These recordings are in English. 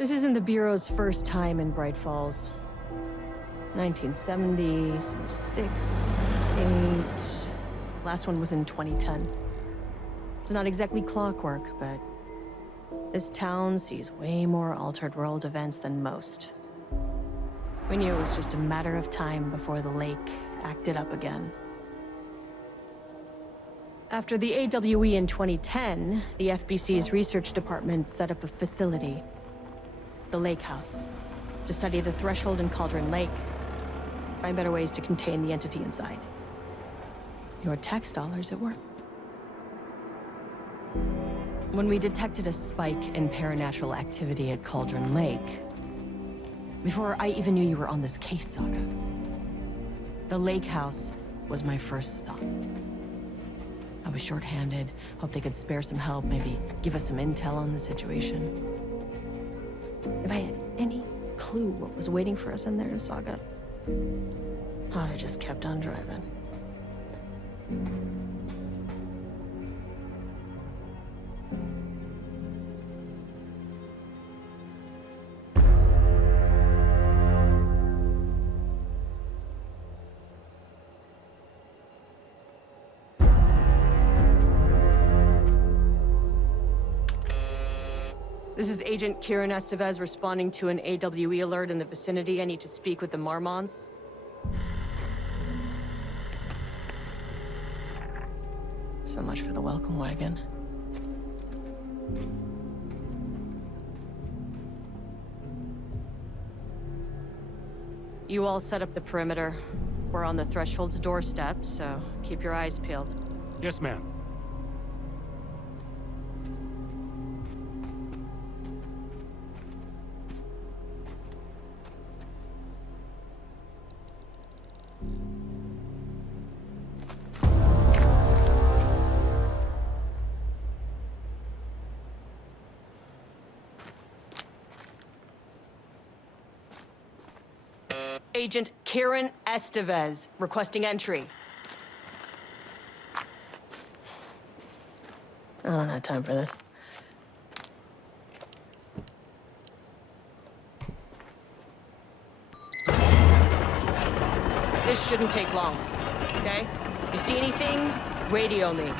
This isn't the Bureau's first time in Bright Falls. 1970, 76, 8... Last one was in 2010. It's not exactly clockwork, but this town sees way more altered world events than most. We knew it was just a matter of time before the lake acted up again. After the AWE in 2010, the FBC's research department set up a facility, the Lake House, to study the threshold in Cauldron Lake, find better ways to contain the entity inside. Your tax dollars at work. When we detected a spike in paranatural activity at Cauldron Lake, before I even knew you were on this case, Saga, the Lake House was my first stop. I was short-handed, hoped they could spare some help, maybe give us some intel on the situation. If I had any clue what was waiting for us in there, Saga, I'd have just kept on driving. This is Agent Kieran Estevez responding to an AWE alert in the vicinity. I need to speak with the Marmonts. So much for the welcome wagon. You all set up the perimeter. We're on the threshold's doorstep, so keep your eyes peeled. Yes, ma'am. Agent Kieran Estevez, requesting entry. I don't have time for this. This shouldn't take long, okay? You see anything, radio me.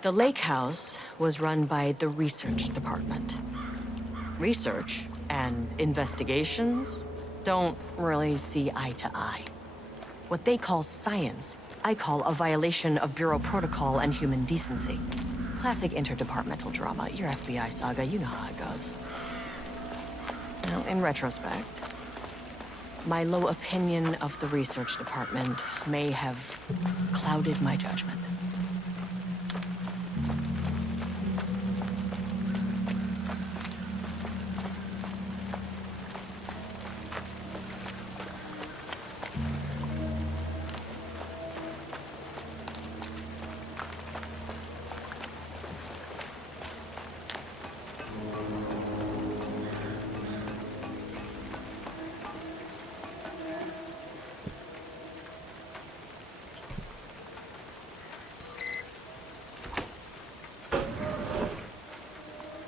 The Lake House was run by the research department. Research and investigations don't really see eye to eye. What they call science, I call a violation of Bureau protocol and human decency. Classic interdepartmental drama. Your FBI saga, you know how it goes. Now, in retrospect, my low opinion of the research department may have clouded my judgment.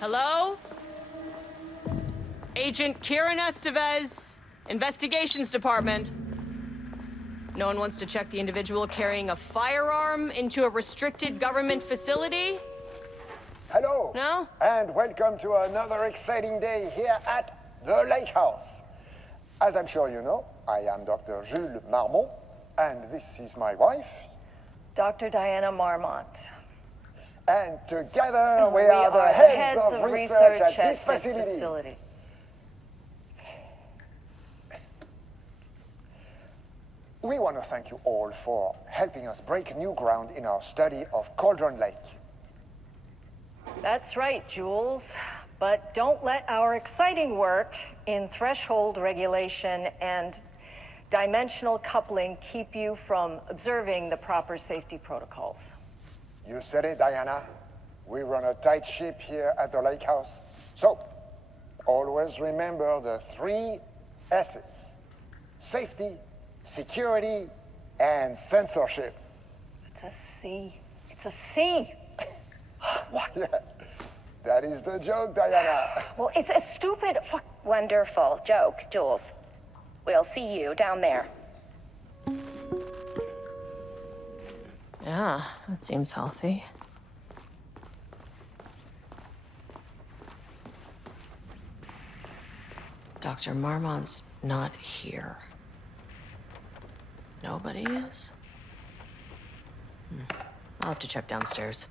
Hello? Agent Kieran Estevez, Investigations Department. No one wants to check the individual carrying a firearm into a restricted government facility? Hello. No? And welcome to another exciting day here at the Lake House. As I'm sure you know, I am Dr. Jules Marmont, and this is my wife. Dr. Diana Marmont. And together we are the heads of research at this facility. We want to thank you all for helping us break new ground in our study of Cauldron Lake. That's right, Jules. But don't let our exciting work in threshold regulation and dimensional coupling keep you from observing the proper safety protocols. You said it, Diana. We run a tight ship here at the Lake House. So, always remember the 3 S's. Safety, security, and censorship. It's a C. It's a C. What? Yeah, that is the joke, Diana. Well, it's a stupid fuck. Wonderful joke, Jules. We'll see you down there. Yeah, that seems healthy. Dr. Marmont's not here. Nobody is? I'll have to check downstairs.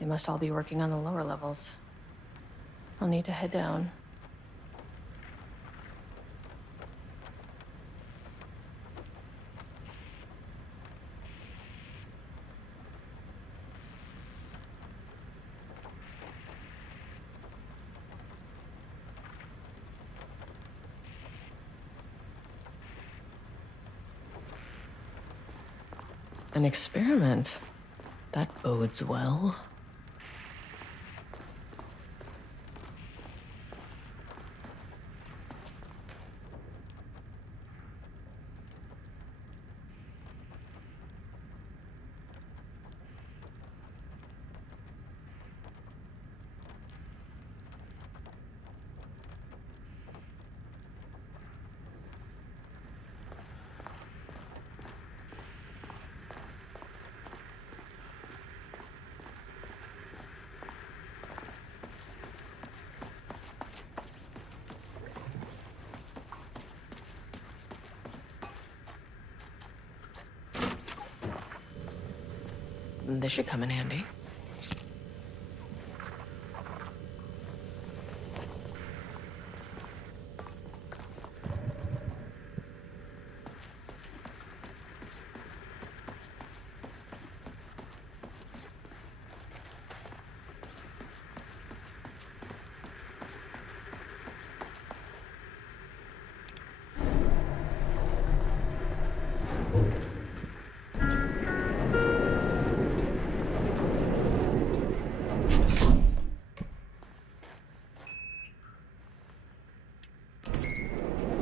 They must all be working on the lower levels. I'll need to head down. An experiment? That bodes well. This should come in handy.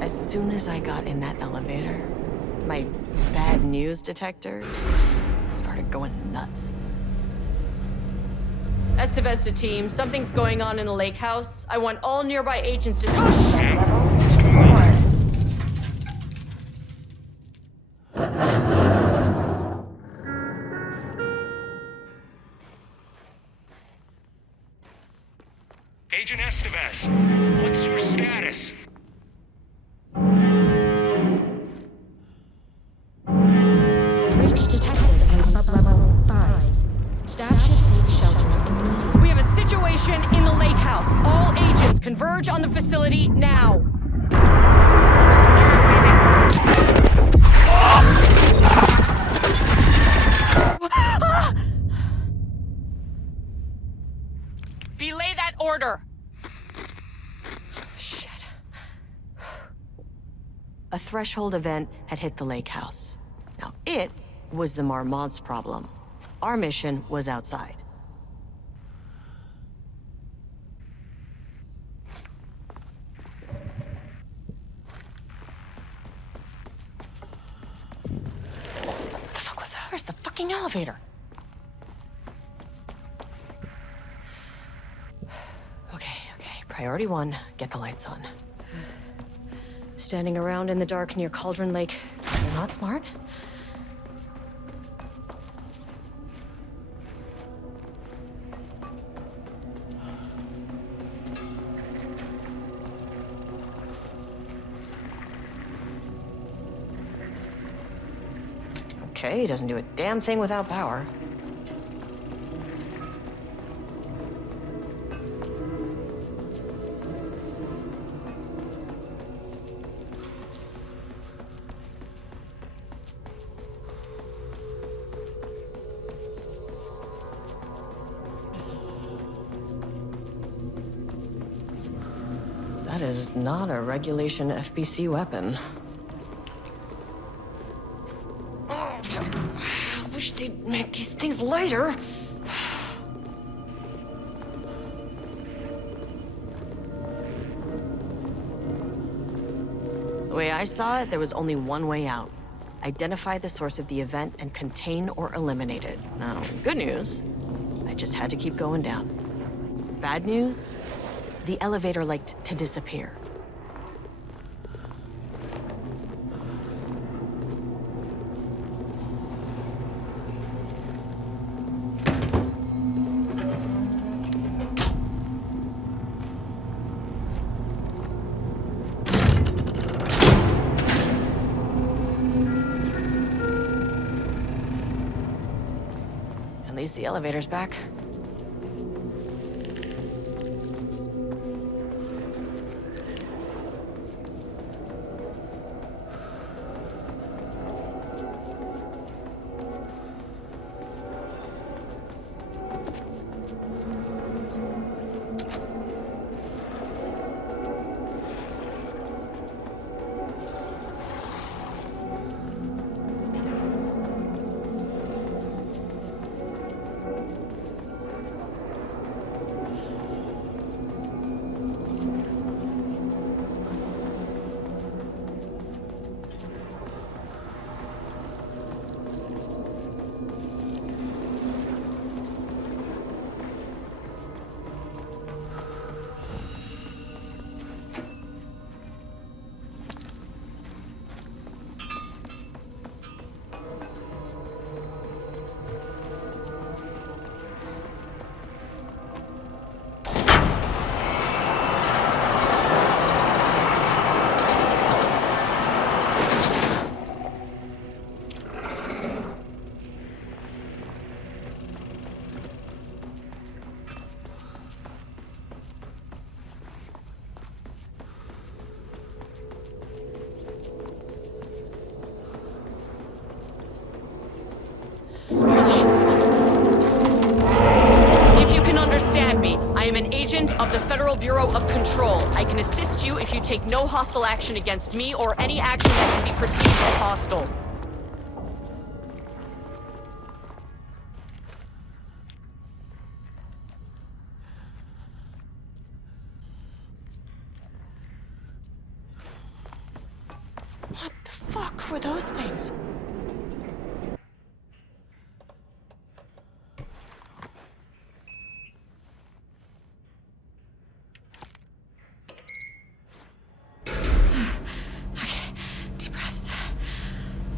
As soon as I got in that elevator, my bad news detector started going nuts. Estevesta team, something's going on in the lake house. I want all nearby agents to... Oh, shit! Agent Estevez, what's your status? Breach detected on sublevel 5. Staff should seek shelter immediately. We have a situation in the lake house. All agents converge on the facility now. Belay that order. Shit. A threshold event had hit the lake house. Now, it was the Marmont's problem. Our mission was outside. What the fuck was that? Where's the fucking elevator? Okay. Priority 1, get the lights on. Standing around in the dark near Cauldron Lake, you're not smart. Okay, he doesn't do a damn thing without power. That is not a regulation FBC weapon. Oh, I wish they'd make these things lighter. The way I saw it, there was only one way out. Identify the source of the event and contain or eliminate it. Now, good news, I just had to keep going down. Bad news, the elevator liked to disappear. At least the elevator's back. I am an agent of the Federal Bureau of Control. I can assist you if you take no hostile action against me or any action that can be perceived as hostile. What the fuck were those things?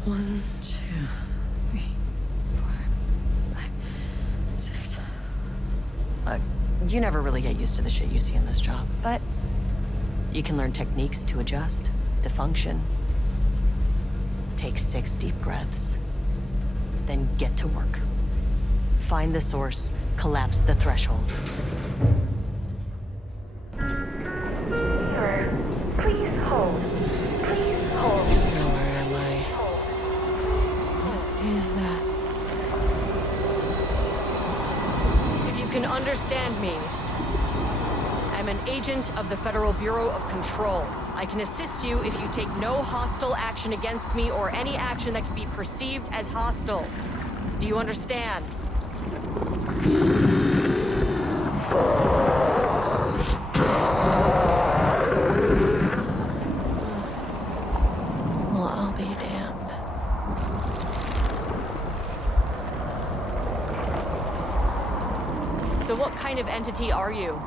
One, two, three, 4, 5, 6. You never really get used to the shit you see in this job, but you can learn techniques to adjust, to function. Take 6 deep breaths, then get to work. Find the source, collapse the threshold. Please hold. Please hold. Where am I? Is that? If you can understand me, I'm an agent of the Federal Bureau of Control. I can assist you if you take no hostile action against me or any action that can be perceived as hostile. Do you understand? Well, I'll be damned. So what kind of entity are you?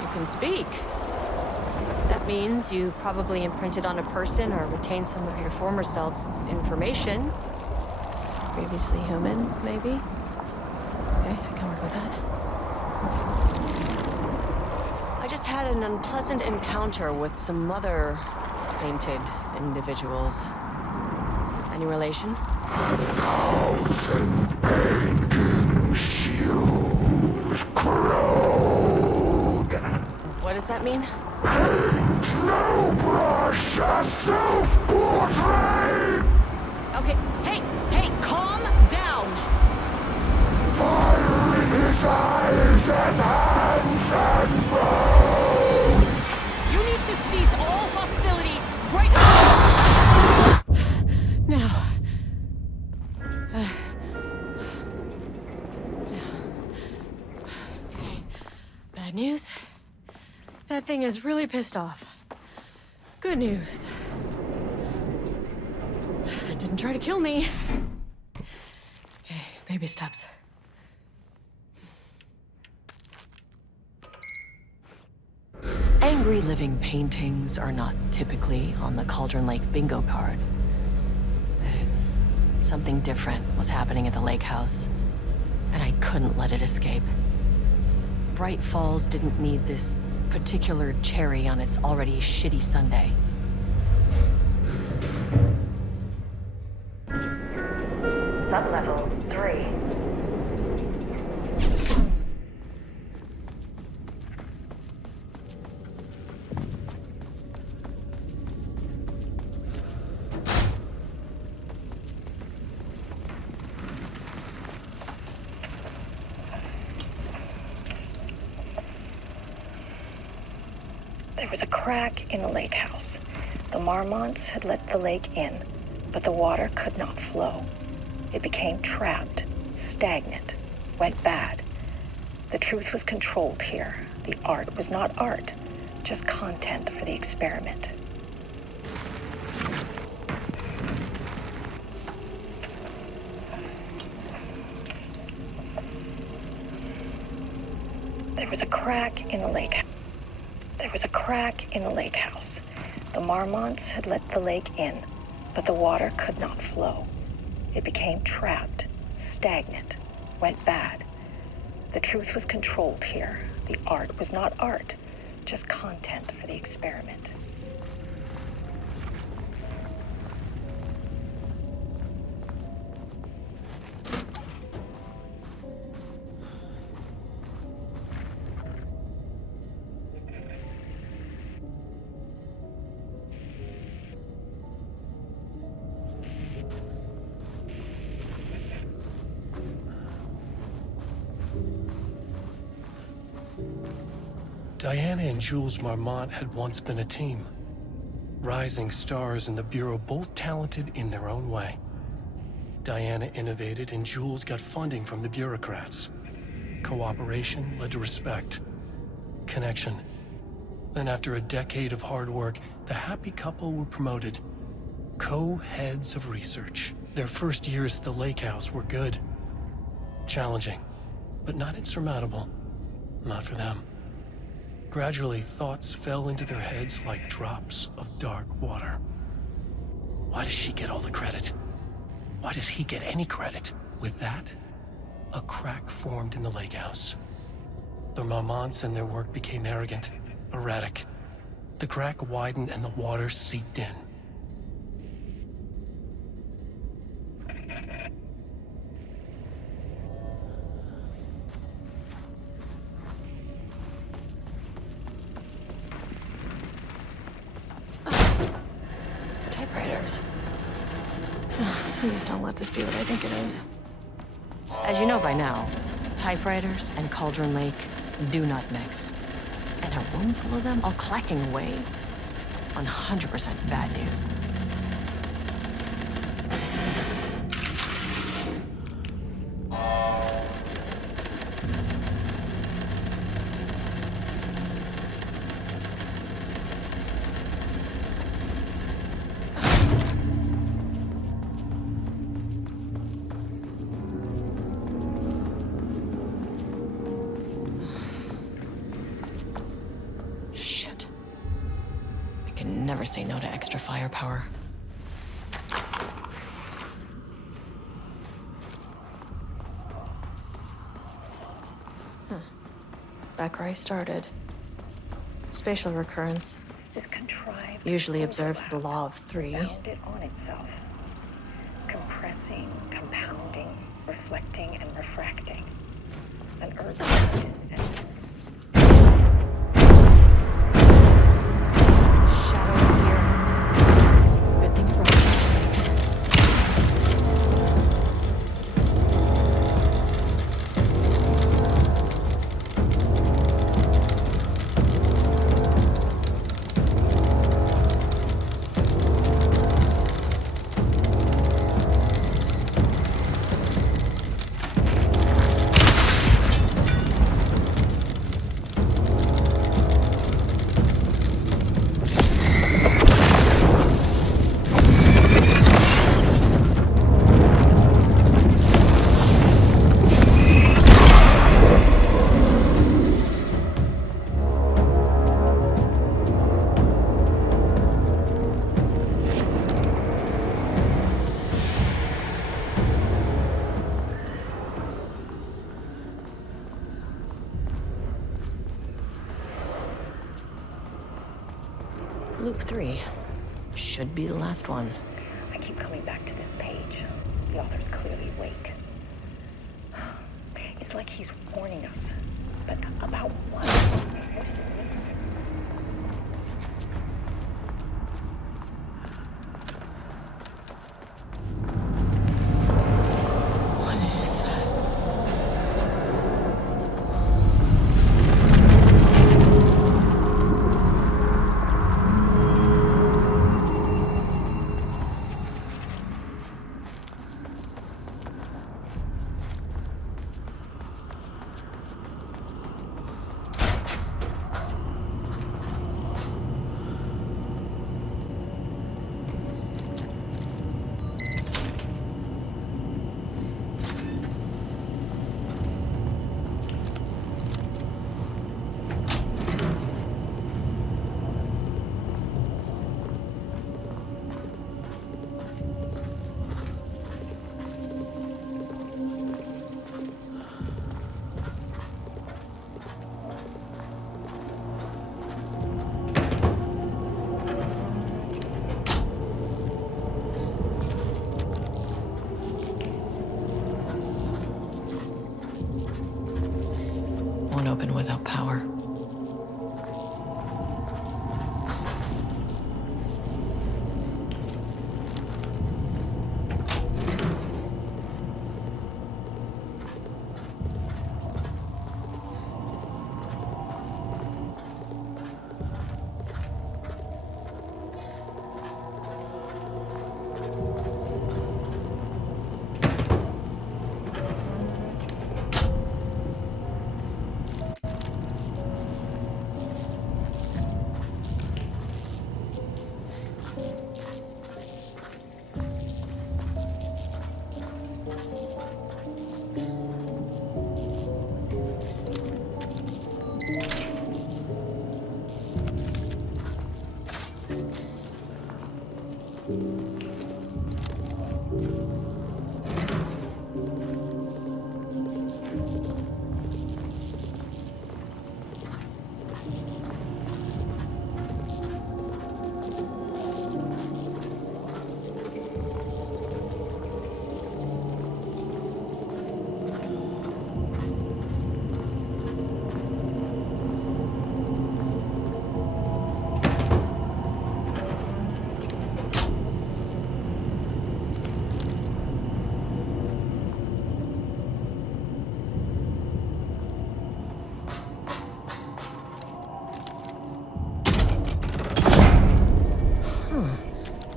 You can speak. That means you probably imprinted on a person or retained some of your former self's information. Previously human, maybe? Okay, I can work with that. I just had an unpleasant encounter with some other painted individuals. Any relation? 1,000 painting shoes crowed. What does that mean? Pain No brush, a self-portrait! Okay, hey, calm down. Fire in his eyes and hands and bones! You need to cease all hostility right now. Bad news. That thing is really pissed off. Good news. It didn't try to kill me. Okay, baby steps. Angry living paintings are not typically on the Cauldron Lake bingo card. Something different was happening at the lake house, and I couldn't let it escape. Bright Falls didn't need this particular cherry on its already shitty Sunday. Sublevel 3. There was a crack in the lake house. The Marmonts had let the lake in, but the water could not flow. It became trapped, stagnant, went bad. The truth was controlled here. The art was not art, just content for the experiment. There was a crack in the lake house. There was a crack in the lake house. The Marmonts had let the lake in, but the water could not flow. It became trapped, stagnant, went bad. The truth was controlled here. The art was not art, just content for the experiment. Diana and Jules Marmont had once been a team. Rising stars in the Bureau, both talented in their own way. Diana innovated and Jules got funding from the bureaucrats. Cooperation led to respect. Connection. Then after a decade of hard work, the happy couple were promoted. Co-heads of research. Their first years at the lake house were good. Challenging, but not insurmountable. Not for them. Gradually, thoughts fell into their heads like drops of dark water. Why does she get all the credit? Why does he get any credit? With that, a crack formed in the lake house. The Marmonts and their work became arrogant, erratic. The crack widened and the water seeped in. Typewriters. Please don't let this be what I think it is. As you know by now, typewriters and Cauldron Lake do not mix. And a room full of them all clacking away? 100% bad news. Never say no to extra firepower. Back where I started. Spatial recurrence. This contrived Usually observes the law of 3. Bound it on itself. Compressing, compounding, reflecting, and refracting. An urban and Loop 3. Should be the last one. I keep coming back to this page. The author's clearly awake. It's like he's warning us. But about what? What does it mean? What is that? Won't open without power.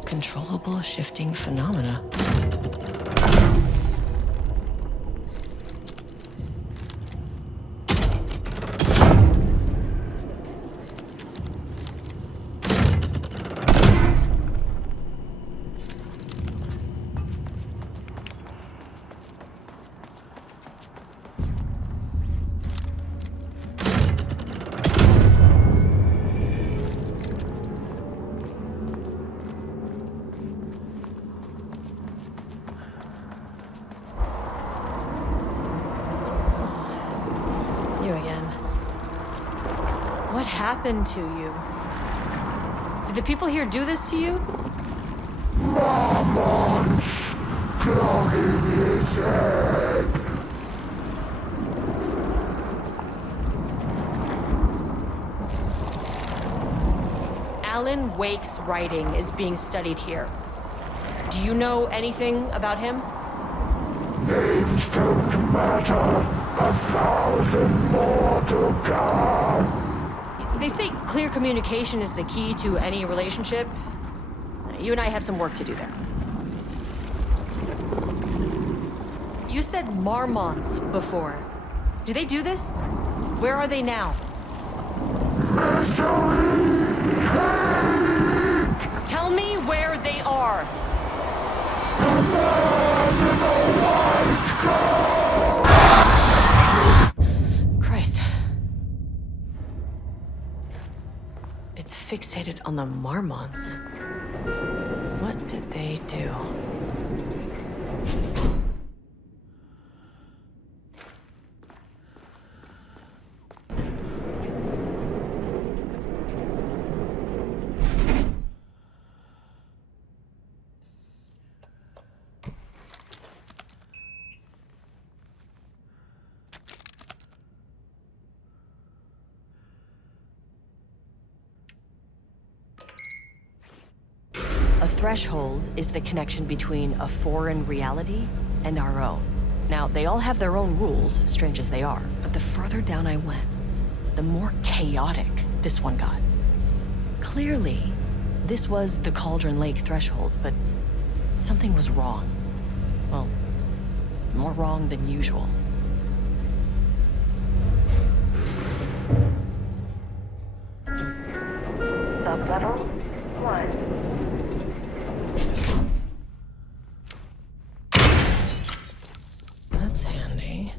Controllable shifting phenomena. You again. What happened to you? Did the people here do this to you? Marmon's clogging his head. Alan Wake's writing is being studied here. Do you know anything about him? Names don't matter. 1,000 more to come. They say clear communication is the key to any relationship. You and I have some work to do there. You said Marmonts before. Do they do this? Where are they now? Misery, hate. Tell me where they are. The man in the white coat. Christ. It's fixated on the Marmonts. What did they do? threshold is the connection between a foreign reality and our own. Now, they all have their own rules, strange as they are, but the further down I went, the more chaotic this one got. Clearly, this was the Cauldron Lake threshold, but something was wrong. Well, more wrong than usual. Sublevel 1. That's handy.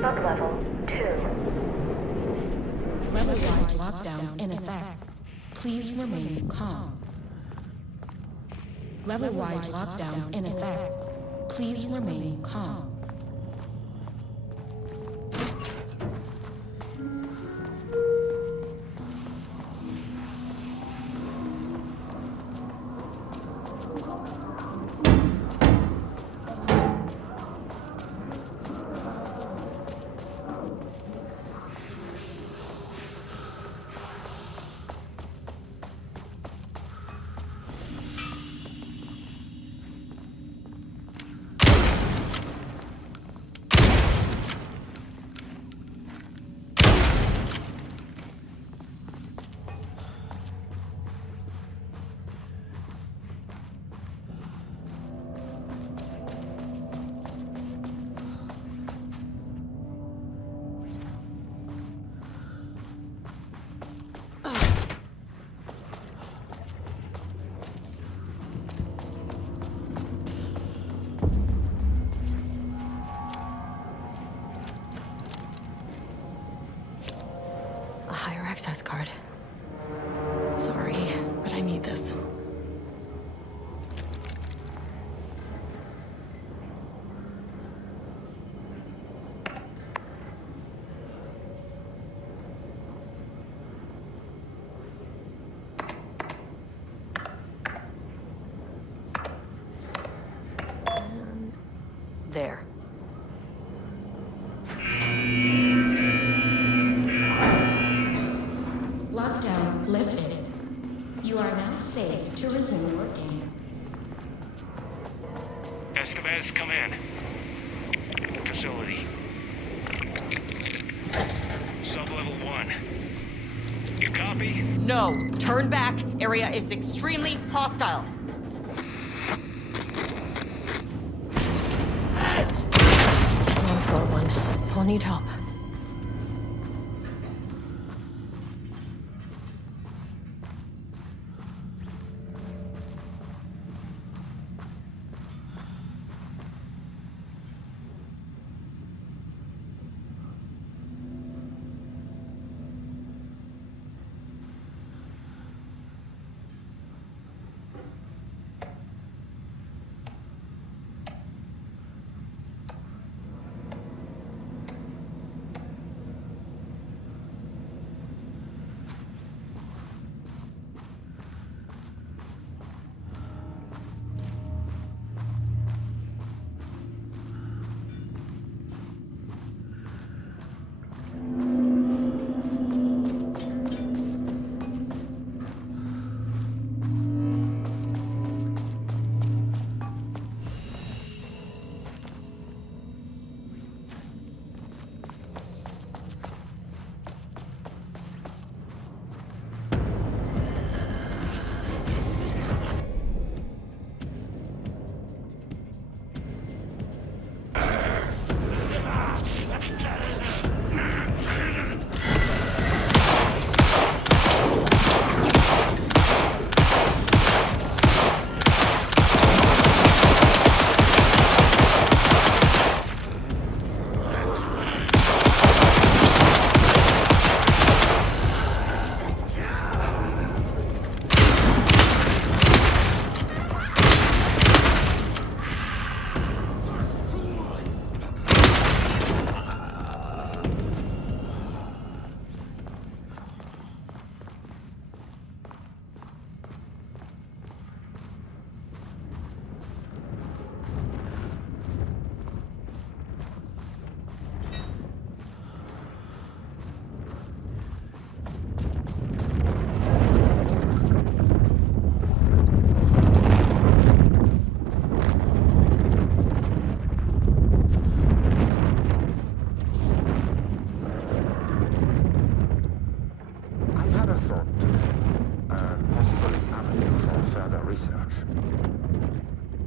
Sublevel 2. Level-wide lockdown in effect. Please remain calm. Level-wide lockdown in effect. Please remain calm. A higher access card. Sorry, but I need this. And there. Lockdown lifted. You are now safe to resume working. Estevez, come in. Facility. Sub-level 1. You copy? No, turn back. Area is extremely hostile. 141. I'll need help.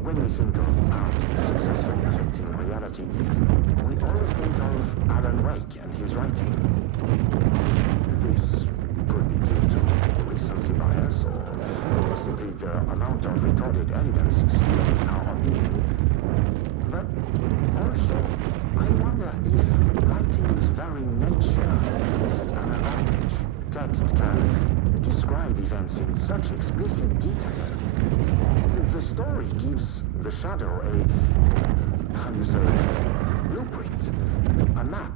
When we think of art successfully affecting reality, we always think of Alan Wake and his writing. This could be due to recency bias or simply the amount of recorded evidence skewing our opinion. But also, I wonder if writing's very nature is an advantage. Text can describe events in such explicit detail. The story gives the shadow blueprint, a map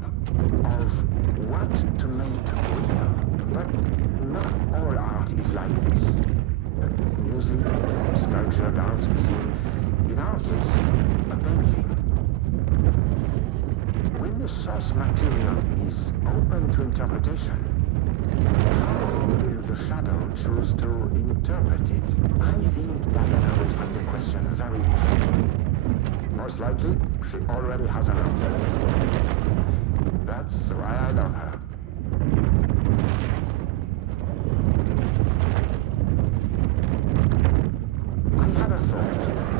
of what to make real. But not all art is like this. Music, sculpture, dance, cuisine, in our case, a painting. When the source material is open to interpretation, how will the shadow choose to interpret it? I think Diana will find the question very interesting. Most likely, she already has an answer. That's why I love her. I had a thought today,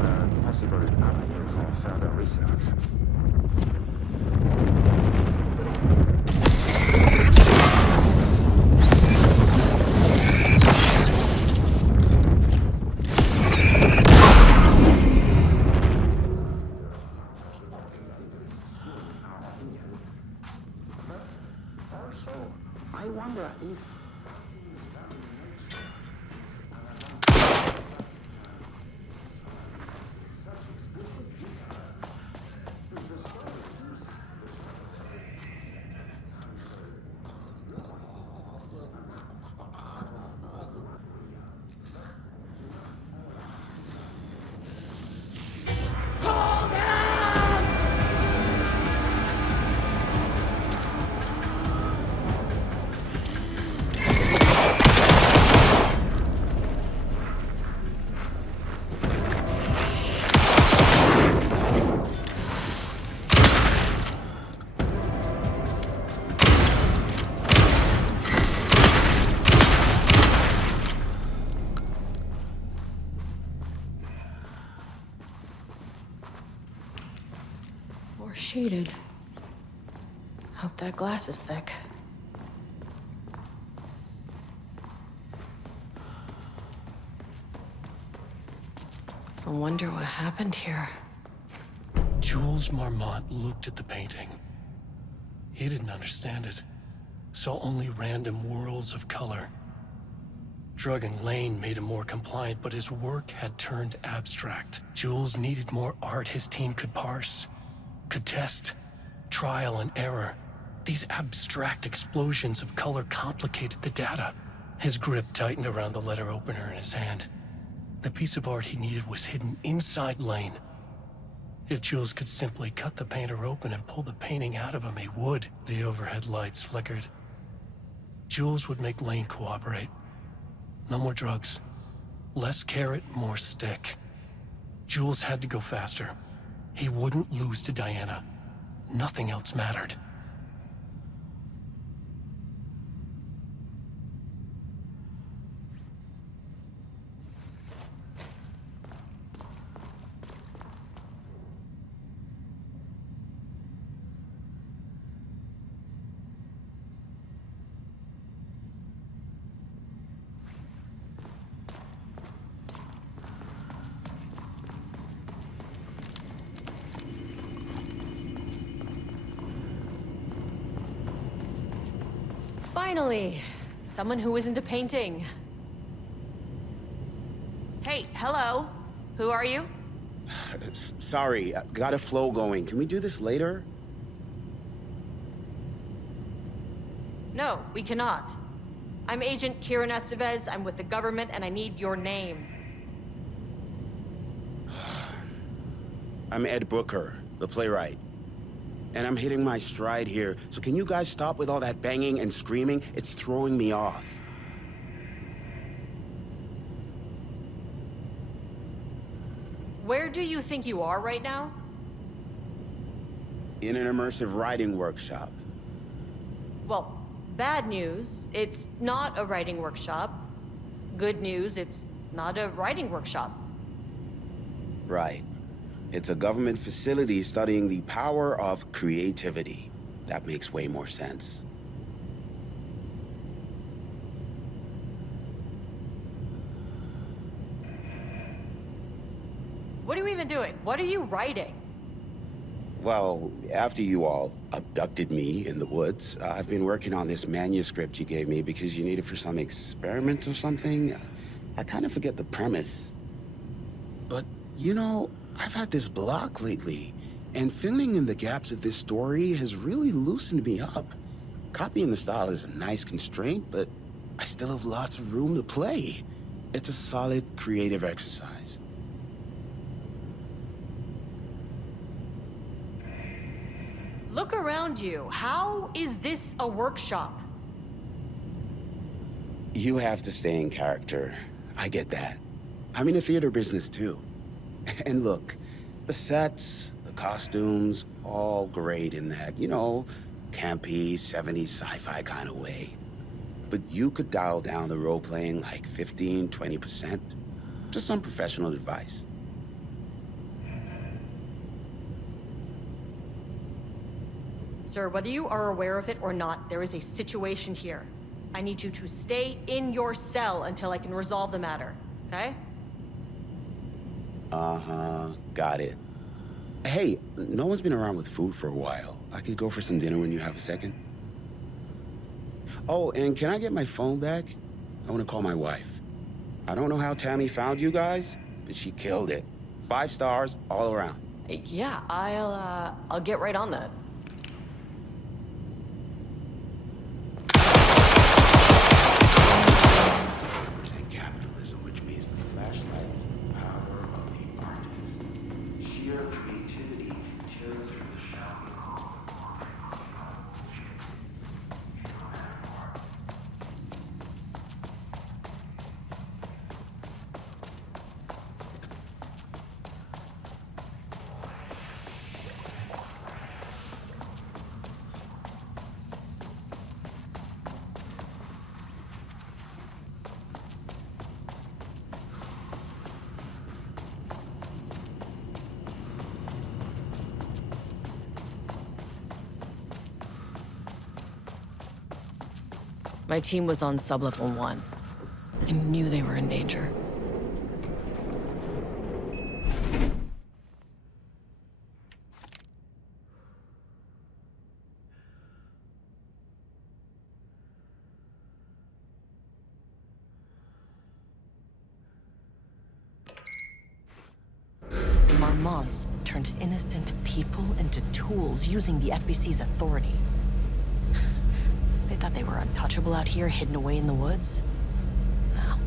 a possible avenue for further research. I wonder if such explicit detail is the story. cheated. Hope that glass is thick. I wonder what happened here. Jules Marmont looked at the painting. He didn't understand it. Saw only random whirls of color. Drugging Lane made him more compliant, but his work had turned abstract. Jules needed more art his team could parse, could test. Trial and error. These abstract explosions of color complicated the data. His grip tightened around the letter opener in his hand. The piece of art he needed was hidden inside Lane. If Jules could simply cut the painter open and pull the painting out of him, he would. The overhead lights flickered. Jules would make Lane cooperate. No more drugs. Less carrot, more stick. Jules had to go faster. He wouldn't lose to Diana. Nothing else mattered. Finally, someone who isn't a painting. Hey, hello. Who are you? Sorry, got a flow going. Can we do this later? No, we cannot. I'm Agent Kieran Estevez. I'm with the government, and I need your name. I'm Ed Brooker, the playwright. And I'm hitting my stride here, so can you guys stop with all that banging and screaming? It's throwing me off. Where do you think you are right now? In an immersive writing workshop. Well, bad news, it's not a writing workshop. Good news, it's not a writing workshop. Right. It's a government facility studying the power of creativity. That makes way more sense. What are you even doing? What are you writing? Well, after you all abducted me in the woods, I've been working on this manuscript you gave me because you need it for some experiment or something. I kind of forget the premise. But, you know, I've had this block lately, and filling in the gaps of this story has really loosened me up. Copying the style is a nice constraint, but I still have lots of room to play. It's a solid creative exercise. Look around you. How is this a workshop? You have to stay in character. I get that. I'm in the theater business too. And look, the sets, the costumes, all great in that, you know, campy, 70s sci-fi kind of way. But you could dial down the role-playing like 15, 20%. Just some professional advice. Sir, whether you are aware of it or not, there is a situation here. I need you to stay in your cell until I can resolve the matter, okay? Uh-huh, got it. Hey, no one's been around with food for a while. I could go for some dinner when you have a second. Oh, and can I get my phone back? I want to call my wife. I don't know how Tammy found you guys, but she killed it. 5 stars all around. Yeah, I'll get right on that. And capitalism, which means the flashlight is the power of the artist. Sheer creativity tears through the shadow. My team was on sublevel 1. I knew they were in danger. The Marmonts turned innocent people into tools using the FBC's authority. They thought they were untouchable out here, hidden away in the woods? No.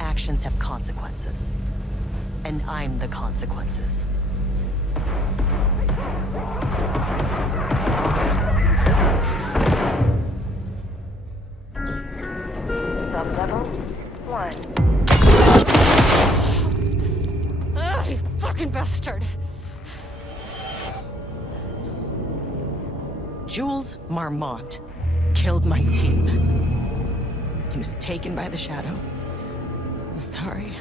Actions have consequences. And I'm the consequences. Sub-level 1. Ugh, you fucking bastard! Jules Marmont killed my team. He was taken by the Shadow. I'm sorry.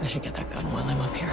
I should get that gun while I'm up here.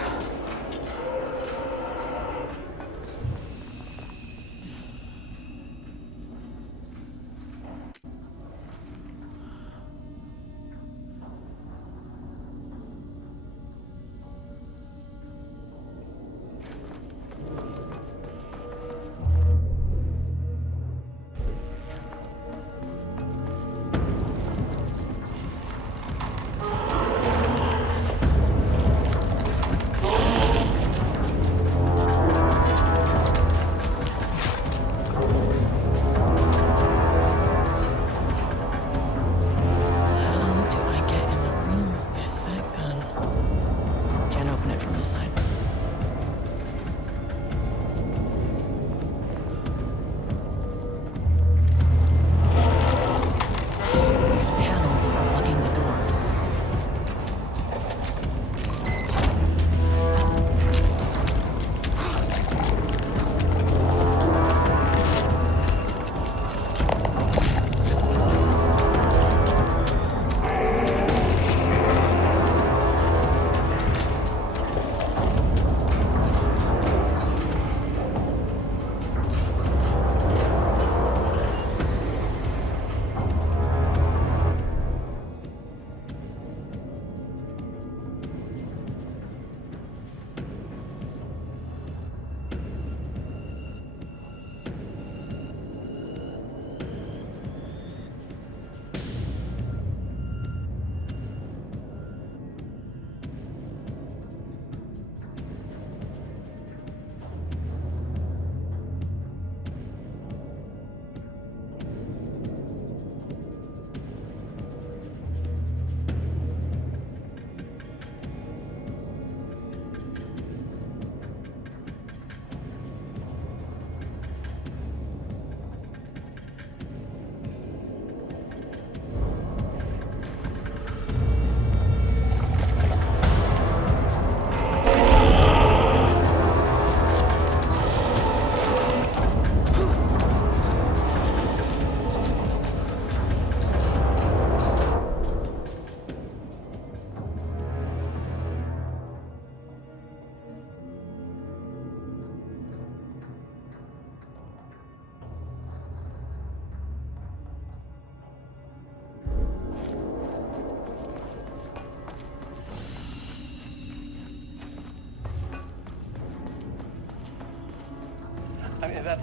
I mean, that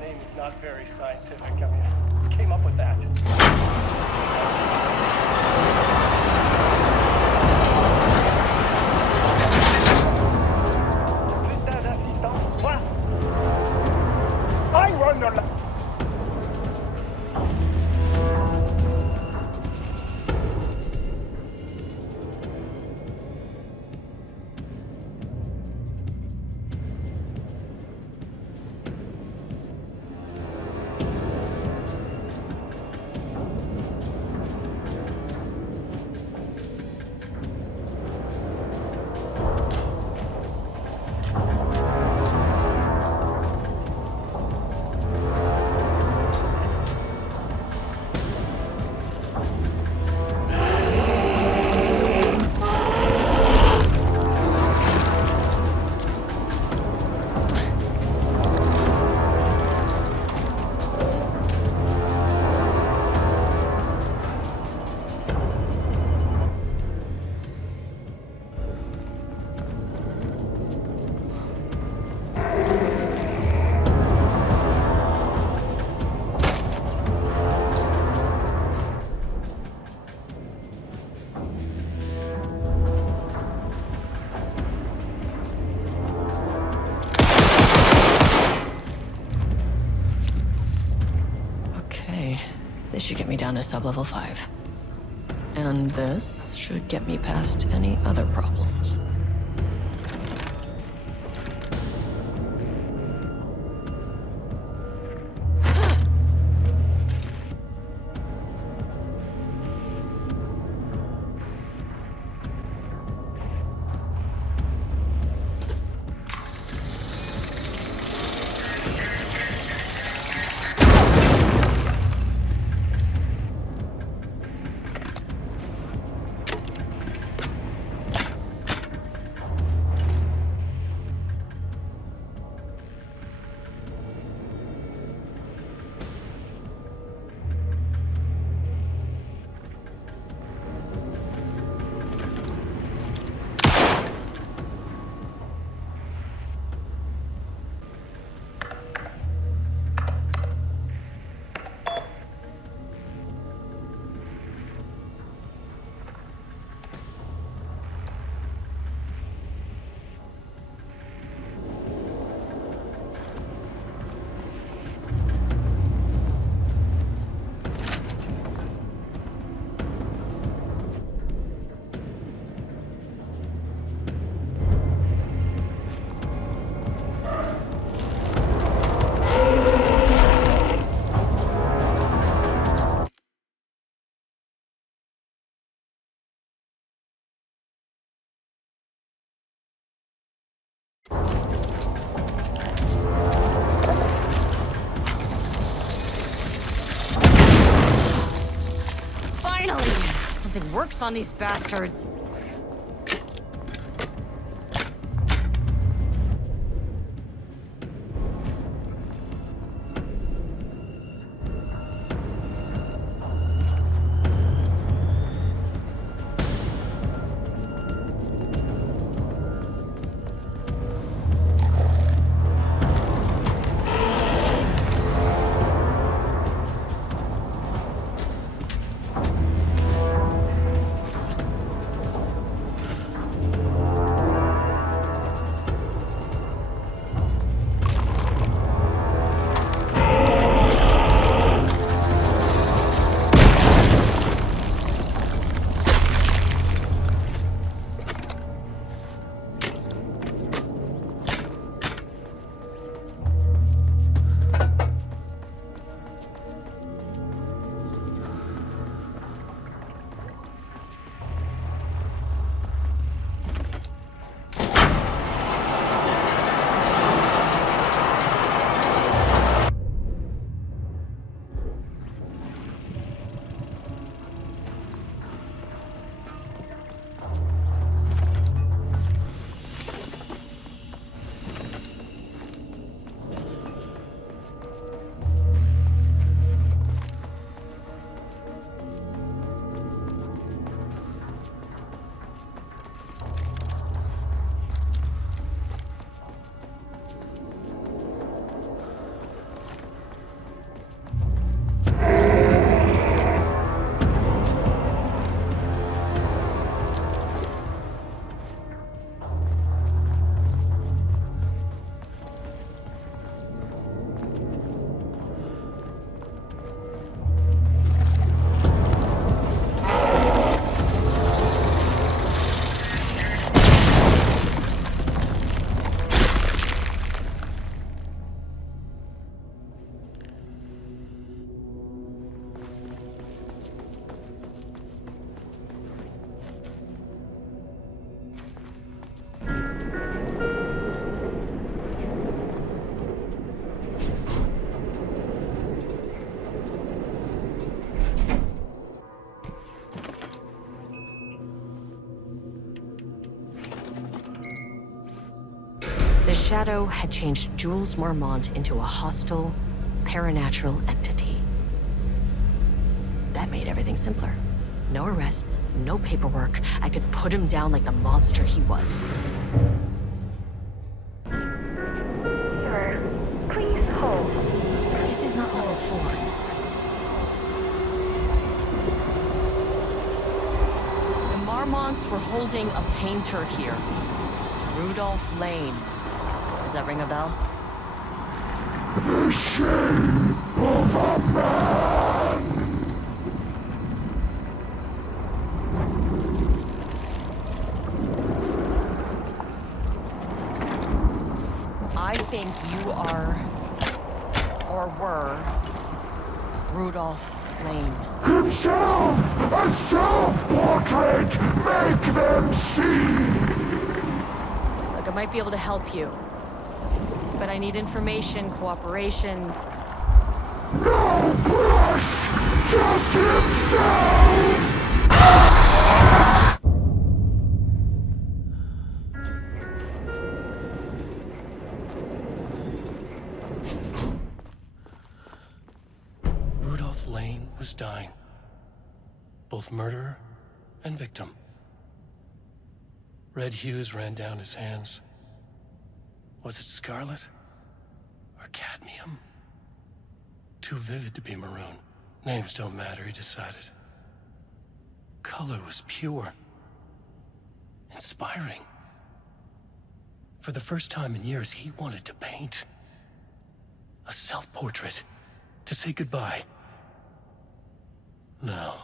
name is not very scientific. I mean, who came up with that? Putain d'assistant, voilà! I run the lab. This should get me down to sub-level 5. And this should get me past any other problems. Finally! Something works on these bastards. The Shadow had changed Jules Marmont into a hostile, paranatural entity. That made everything simpler. No arrest, no paperwork. I could put him down like the monster he was. Please hold. This is not level 4. The Marmonts were holding a painter here. Rudolph Lane. Does that ring a bell? The shape of a man. Rudolph Lane. Himself! A self-portrait! Make them see! Look, I might be able to help you. But I need information, cooperation. No brush! Just himself! Rudolph Lane was dying. Both murderer and victim. Red hues ran down his hands. Was it scarlet? Or cadmium? Too vivid to be maroon. Names don't matter, he decided. Color was pure. Inspiring. For the first time in years, he wanted to paint. A self-portrait. To say goodbye. No.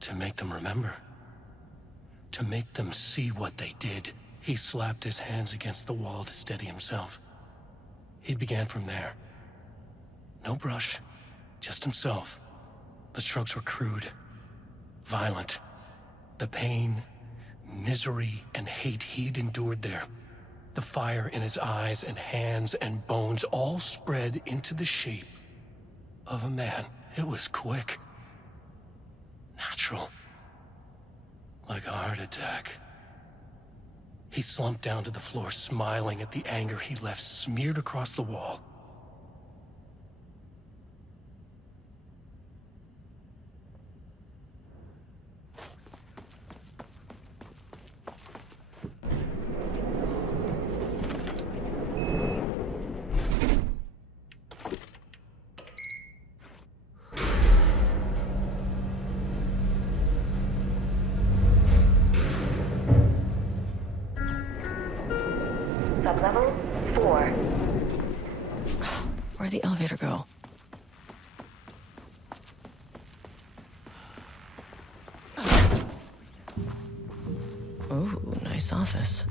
To make them remember. To make them see what they did. He slapped his hands against the wall to steady himself. He began from there. No brush, just himself. The strokes were crude, violent. The pain, misery, and hate he'd endured there. The fire in his eyes and hands and bones all spread into the shape of a man. It was quick. Natural. Like a heart attack. He slumped down to the floor, smiling at the anger he left smeared across the wall. Sublevel 4. Where'd the elevator go? Ooh, nice office.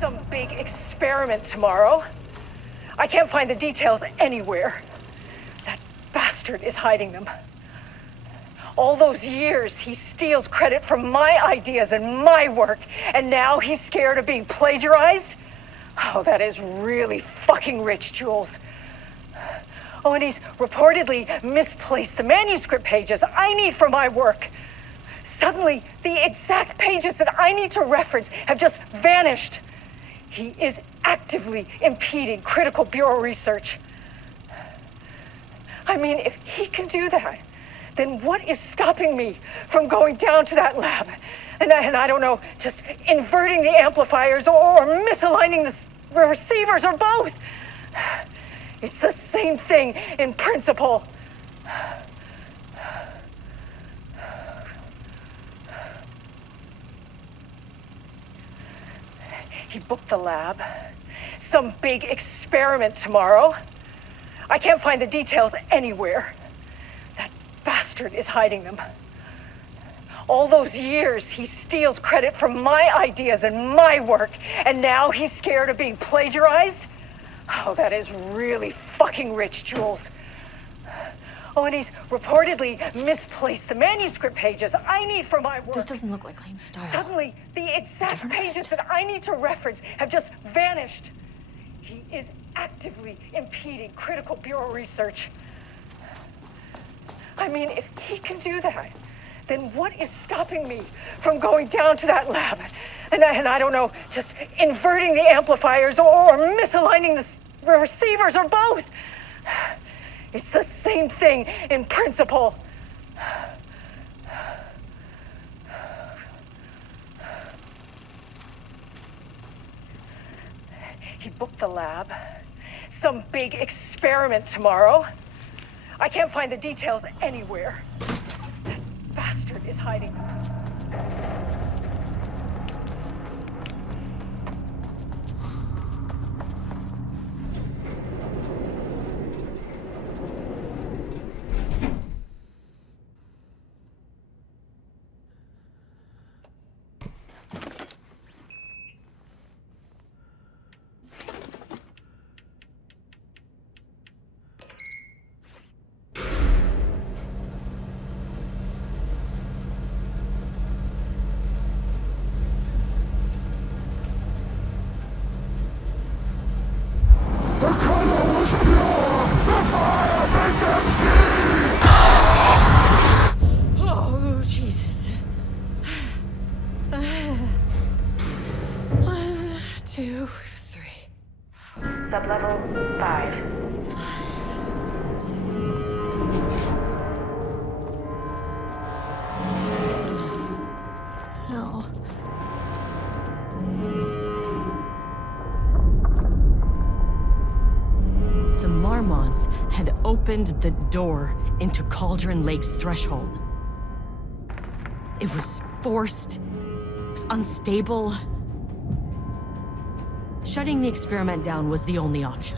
some big experiment tomorrow. I can't find the details anywhere. That bastard is hiding them. All those years, he steals credit for my ideas and my work, and now he's scared of being plagiarized? Oh, that is really fucking rich, Jules. Oh, and he's reportedly misplaced the manuscript pages I need for my work. Suddenly, the exact pages that I need to reference have just vanished. He is actively impeding critical bureau research. I mean, if he can do that, then what is stopping me from going down to that lab? And I don't know, just inverting the amplifiers or misaligning the receivers or both. It's the same thing in principle. He booked the lab. Some big experiment tomorrow. I can't find the details anywhere. That bastard is hiding them. All those years, he steals credit for my ideas and my work, and now he's scared of being plagiarized? Oh, that is really fucking rich, Jules. Oh, and he's reportedly misplaced the manuscript pages I need for my work. This doesn't look like Lane's style. Suddenly, the exact pages that I need to reference have just vanished. He is actively impeding critical bureau research. I mean, if he can do that, then what is stopping me from going down to that lab? And I don't know, just inverting the amplifiers or misaligning the receivers or both. It's the same thing in principle. He booked the lab. Some big experiment tomorrow. I can't find the details anywhere. That bastard is hiding them. Oh, Jesus. 1, 2, 3. Sublevel 5. 6. Hell. The Marmonts had opened the door into Cauldron Lake's threshold. It was forced, it was unstable. Shutting the experiment down was the only option.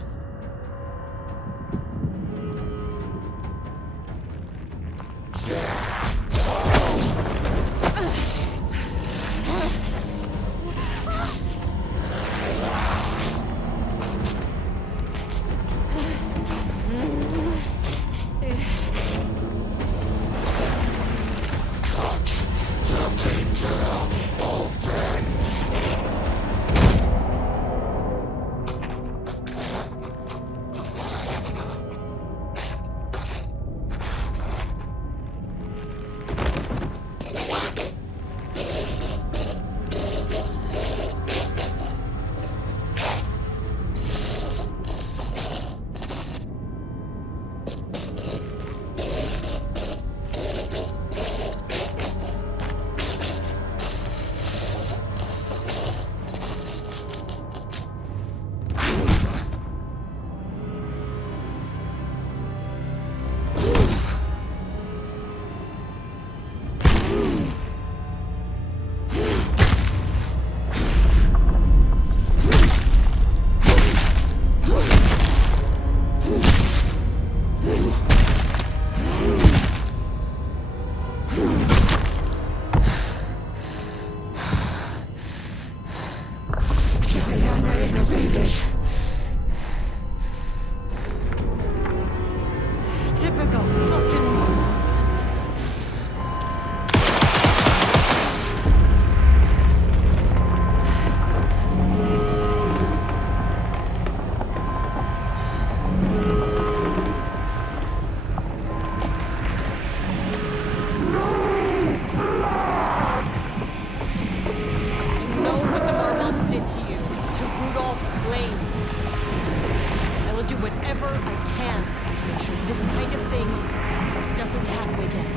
defeated. Typical fucking morons. whatever I can to make sure this kind of thing doesn't happen again.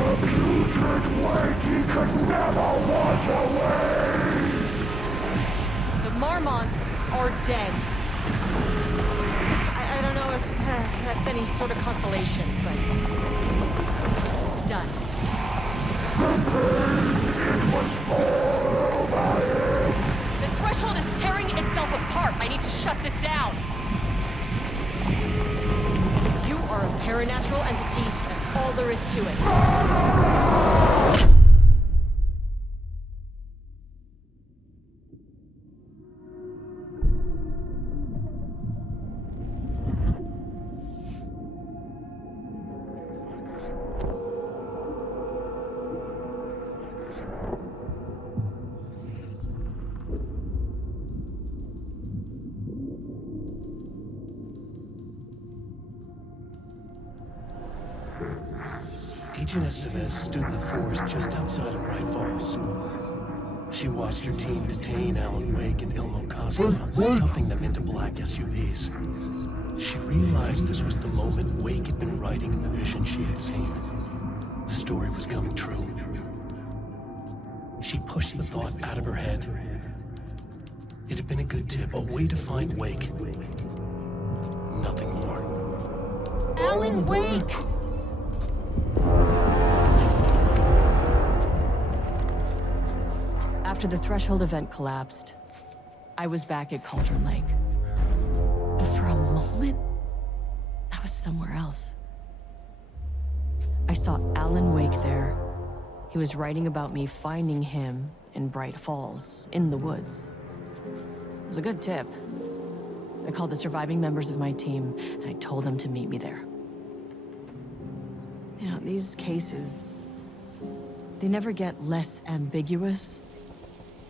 A putrid weight he could never wash away! The Marmonts are dead. I don't know if that's any sort of consolation, but it's done. The pain, it was all over him! The threshold is tearing itself apart. I need to shut this down. You are a paranatural entity. That's all there is to it. Agent Estevez stood in the forest just outside of Bright Falls. She watched her team detain Alan Wake and Ilmo Koska, stuffing them into black SUVs. She realized this was the moment Wake had been writing in the vision she had seen. The story was coming true. She pushed the thought out of her head. It had been a good tip, a way to find Wake. Nothing more. Alan Wake! After the Threshold event collapsed, I was back at Cauldron Lake. But for a moment, I was somewhere else. I saw Alan Wake there. He was writing about me finding him in Bright Falls, in the woods. It was a good tip. I called the surviving members of my team, and I told them to meet me there. You know, these cases, they never get less ambiguous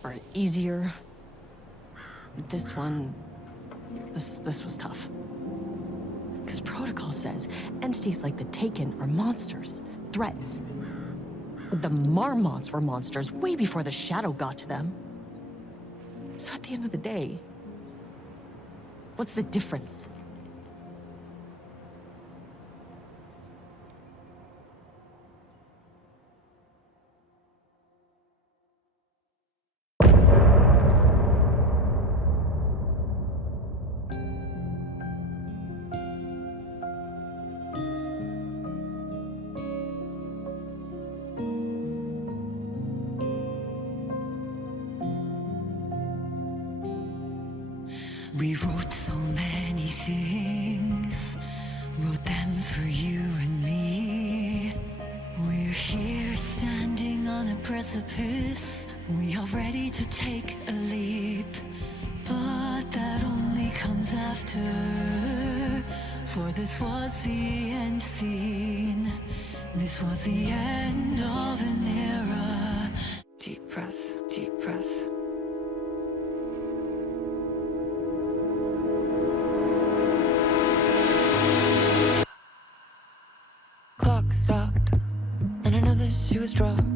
or easier. But this one, this was tough. Because protocol says entities like the Taken are monsters, threats. But the Marmonts were monsters way before the Shadow got to them. So at the end of the day, what's the difference? We wrote so many things, wrote them for you and me. We're here standing on a precipice. We are ready to take a leap, but that only comes after. For this was the end scene. This was the end of an era. Deep breaths, deep breaths. Clock stopped, and another shoe was dropped.